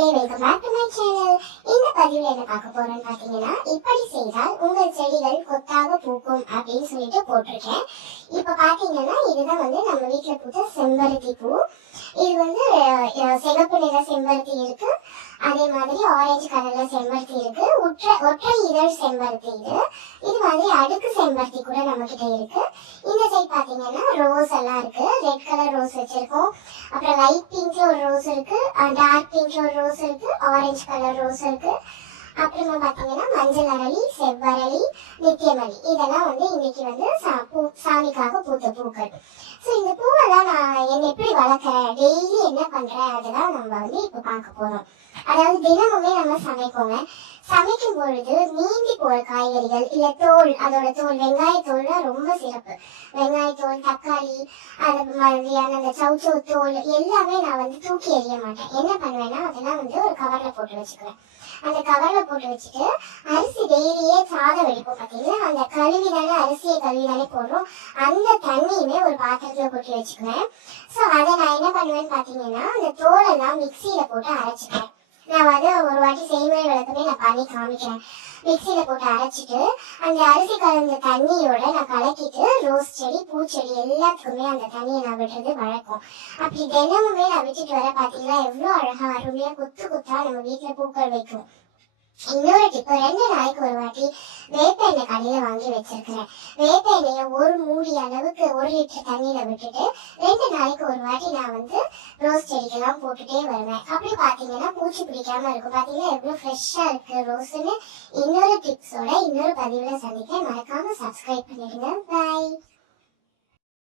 மக்களே, welcome back to my channel. இந்த பதிவுல என்ன பார்க்க போறோம்னு பாத்தீங்கன்னா, இப்படி செய்தால் உங்கள் செடிகள் கொத்தாக பூக்கும் அப்படின்னு சொல்லிட்டு போட்டிருக்கேன். இப்ப பாத்தீங்கன்னா இதுதான் நம்ம வீட்டுல பூத்த செம்பருத்தி பூ. இது சிகப்பு நிற செம்பருத்தி இருக்கு, அதே மாதிரி ஆரஞ்சு கலர்ல செம்பருத்தி இருக்கு, ஒற்றை இதழ் செம்பருத்தி இது மாதிரி அடுக்கு செம்பருத்தி கூட நம்ம கிட்ட இருக்கு. இந்த சைட் பாத்தீங்கன்னா ரோஸ் எல்லாம் இருக்கு. ரெட் கலர் ரோஸ் வச்சிருக்கோம், அப்புறம் லைட் பிங்க்ல ஒரு ரோஸ் இருக்கு, டார்க் பிங்க்ல ஒரு ரோஸ் இருக்கு, ஆரஞ்சு கலர் ரோஸ் இருக்கு, அப்புறமா பாத்தீங்கன்னா மஞ்சள் அரளி, செவ்வரளி, நித்தியமல்லி இதெல்லாம் இன்னைக்கு சாமிக்காக பூத்த பூக்கள். ஸோ இந்த பூவெல்லாம் நான் எப்படி வளர்க்குறேன், டெய்லி என்ன பண்றேன், அதெல்லாம் நம்ம இப்ப பார்க்க போறோம். அதாவது தினமுமே நம்ம சமைப்போங்க. சமைக்கும் பொழுது மீந்தி போற காய்கறிகள் இல்ல தோல், அதோட தோல், வெங்காய தோல்னா ரொம்ப சிறப்பு. வெங்காயத்தோல், தக்காளி, அது மாதிரியான அந்த சவுச்சோ தோல் எல்லாமே நான் தூக்கி எறிய மாட்டேன். என்ன பண்ணுவேன்னா அதெல்லாம் ஒரு கவர்ல போட்டு வச்சுக்குவேன். அந்த கவர்ல போட்டு வச்சுட்டு அரிசி டெய்லியே சாதம் வெடிப்போம் பாத்தீங்கன்னா, அந்த கழுவிதானே அரிசியை கழுவிதானே போடுறோம், அந்த தண்ணியுமே ஒரு பாத்திரத்துல கொட்டி வச்சுக்குவேன். ஸோ அதை நான் என்ன பண்ணுவேன்னு பாத்தீங்கன்னா, அந்த தோலெல்லாம் மிக்சியில போட்டு அரைச்சிப்பேன். நான் ஒரு வாட்டி செய்முறை விளக்கமே நான் பண்ணி காமிக்கிறேன். மிக்சியில போட்டு அரைச்சிட்டு அந்த அரிசி கலந்த தண்ணியோட நான் கலக்கிட்டு ரோஸ் செடி, பூச்செடி எல்லாத்துக்குமே அந்த தண்ணியை நான் விடுறது வழக்கம். அப்படி தினமுமே நான் விட்டுட்டு வர பாத்தீங்கன்னா எவ்வளவு அழகா அருமையா கொத்து கொத்தா நம்ம வீட்டுல பூக்கள் வைக்கும். இன்னொரு டிப்பு, 2 நாளைக்கு ஒரு வாட்டி வேப்ப எண்ணெய் கடையில வாங்கி வச்சிருக்கிறேன். வேப்ப எண்ணெயை ஒரு மூடி அளவுக்கு 1 லிட்டர் தண்ணியில விட்டுட்டு 2 நாளைக்கு ஒரு வாட்டி நான் ரோஸ் செடிக்கெல்லாம் போட்டுட்டே வருவேன். அப்படி பாத்தீங்கன்னா பூச்சி பிடிக்காம இருக்கும். பாத்தீங்கன்னா எவ்வளவு ஃப்ரெஷ்ஷா இருக்கு ரோஸ்ன்னு. இன்னொரு டிப்ஸோட இன்னொரு பதிவுல சந்திக்க மறக்காம சப்ஸ்கிரைப் பண்ணிடுங்க. பாய்.